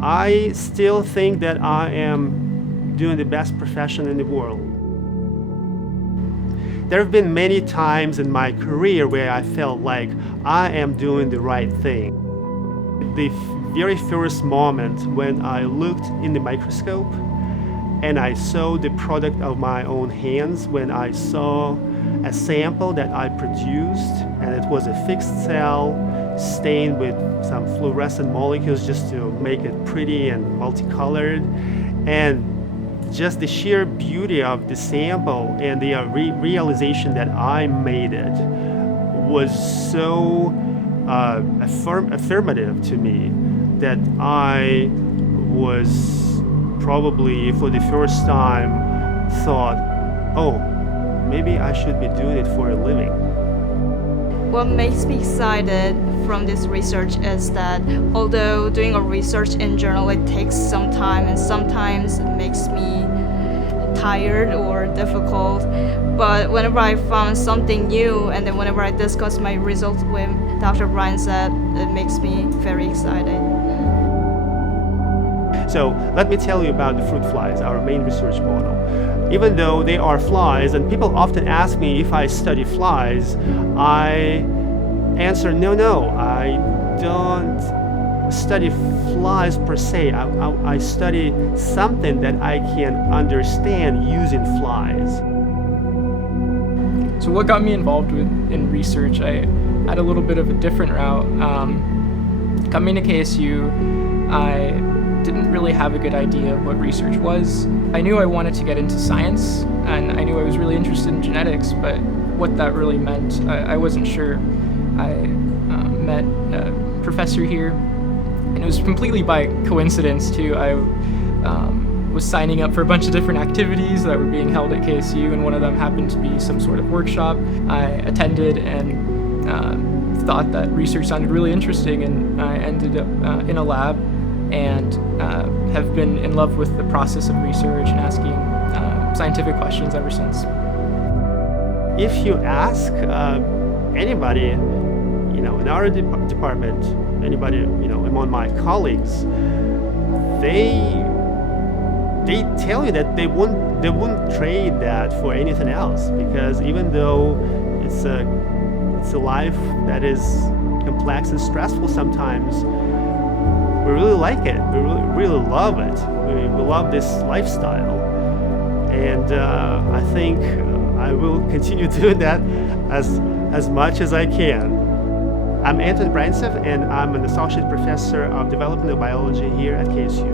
I still think that I am doing the best profession in the world. There have been many times in my career where I felt like I am doing the right thing. The very first moment when I looked in the microscope and I saw the product of my own hands, when I saw a sample that I produced, and it was a fixed cell stained with some fluorescent molecules just to make it pretty and multicolored, and just the sheer beauty of the sample and the realization that I made it was so affirmative to me that I was probably for the first time thought, oh, maybe I should be doing it for a living. What makes me excited from this research is that although doing a research in journal, it takes some time and sometimes it makes me tired or difficult, but whenever I found something new and then whenever I discuss my results with Dr. Bryantsev, it makes me very excited. So let me tell you about the fruit flies, our main research model. Even though they are flies, and people often ask me if I study flies, I answer no, I don't study flies per se. I study something that I can understand using flies. So what got me involved in research, I had a little bit of a different route. Coming to KSU, I didn't really have a good idea of what research was. I knew I wanted to get into science, and I knew I was really interested in genetics, but what that really meant, I wasn't sure. I met a professor here, and it was completely by coincidence too. I was signing up for a bunch of different activities that were being held at KSU, and one of them happened to be some sort of workshop. I attended and thought that research sounded really interesting, and I ended up in a lab and have been in love with the process of research and asking scientific questions ever since. If you ask anybody, in our department, anybody, among my colleagues, they tell you that they wouldn't trade that for anything else, because even though it's a life that is complex and stressful sometimes, we really like it. We really love it. We love this lifestyle, and I think I will continue doing that as much as I can. I'm Anton Bryantsev, and I'm an associate professor of developmental biology here at KSU.